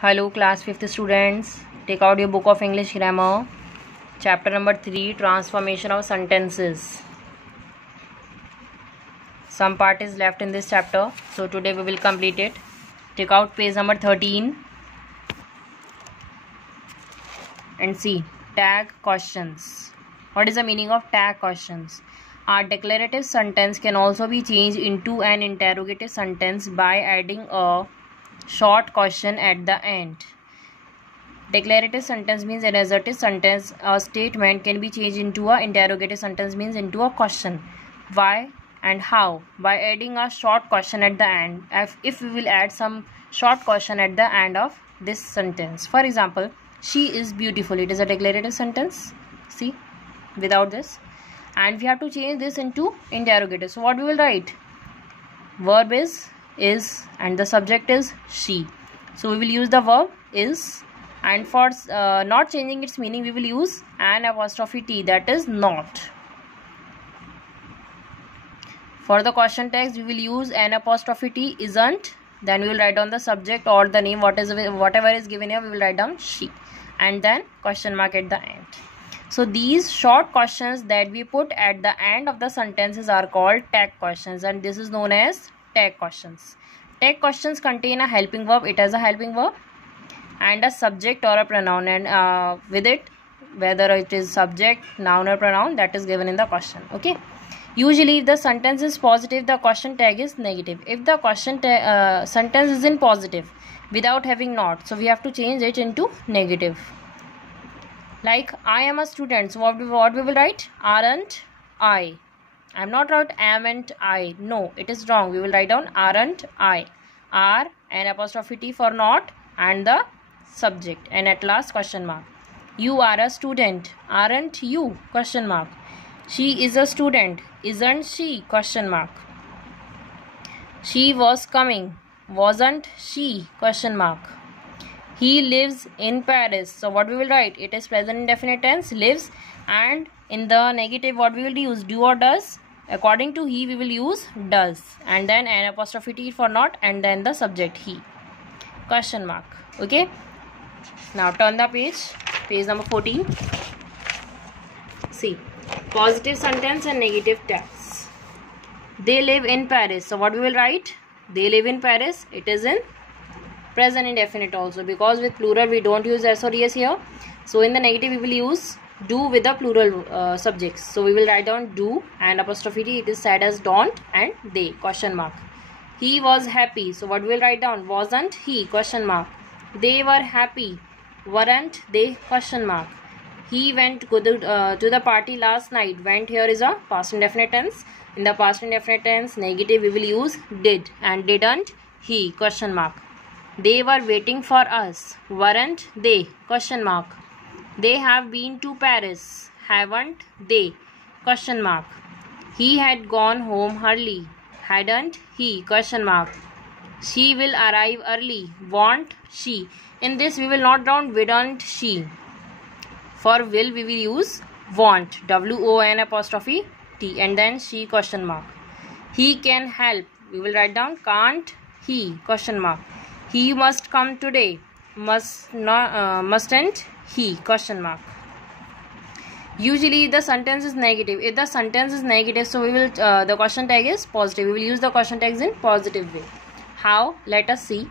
Hello class 5th students, take out your book of English grammar, chapter number 3, transformation of sentences. Some part is left in this chapter, so today we will complete it. Take out page number 13 and see tag questions. What is the meaning of tag questions? A declarative sentence can also be changed into an interrogative sentence by adding a short question at the end. Declarative sentence means an assertive sentence. A statement can be changed into a interrogative sentence means into a question. Why and how? By adding a short question at the end. If we will add some short question at the end of this sentence. For example, she is beautiful. It is a declarative sentence. See, without this. And we have to change this into interrogative. So what we will write? Verb is and the subject is she. So we will use the verb is, and for not changing its meaning we will use an apostrophe T, that is not. For the question text we will use an apostrophe T, isn't. Then we will write down the subject or the name, whatever is given here we will write down she, and then question mark at the end. So these short questions that we put at the end of the sentences are called tag questions, and this is known as tag questions. Tag questions contain a helping verb. It has a helping verb and a subject or a pronoun, and with it, whether it is subject, noun or pronoun, that is given in the question. Okay. Usually if the sentence is positive, the question tag is negative. If the question sentence is in positive without having not, so we have to change it into negative. Like I am a student, so what we will write? Aren't I? I am not write amn't I. No, it is wrong. We will write down aren't I. Are an apostrophe T for not and the subject, and at last question mark. You are a student. Aren't you? Question mark. She is a student. Isn't she? Question mark. She was coming. Wasn't she? Question mark. He lives in Paris. So what we will write? It is present indefinite tense, lives, and in the negative what we will use? Do or does. According to he we will use does, and then an apostrophe T for not, and then the subject he. Question mark. Okay. Now turn the page number 14. See, positive sentence and negative tags. They live in Paris. So what we will write? They live in Paris. It is in present indefinite also, because with plural we don't use S or ES here. So in the negative we will use do with the plural subjects. So we will write down do and apostrophe T. It is said as don't and they. Question mark. He was happy. So what we will write down? Wasn't he? Question mark. They were happy. Weren't they? Question mark. He went to the party last night. Went here is a past indefinite tense. In the past indefinite tense negative we will use did, and didn't he? Question mark. They were waiting for us. Weren't they? Question mark. They have been to Paris. Haven't they? Question mark. He had gone home early. Hadn't he? Question mark. She will arrive early. Won't she? In this we will not down wouldn't she. For will we will use want. W-O-N apostrophe T, and then she? Question mark. He can help. We will write down can't he? Question mark. He must come today. Mustn't he? Question mark. Usually the sentence is negative. If the sentence is negative, so we will the question tag is positive. We will use the question tags in positive way. How? Let us see.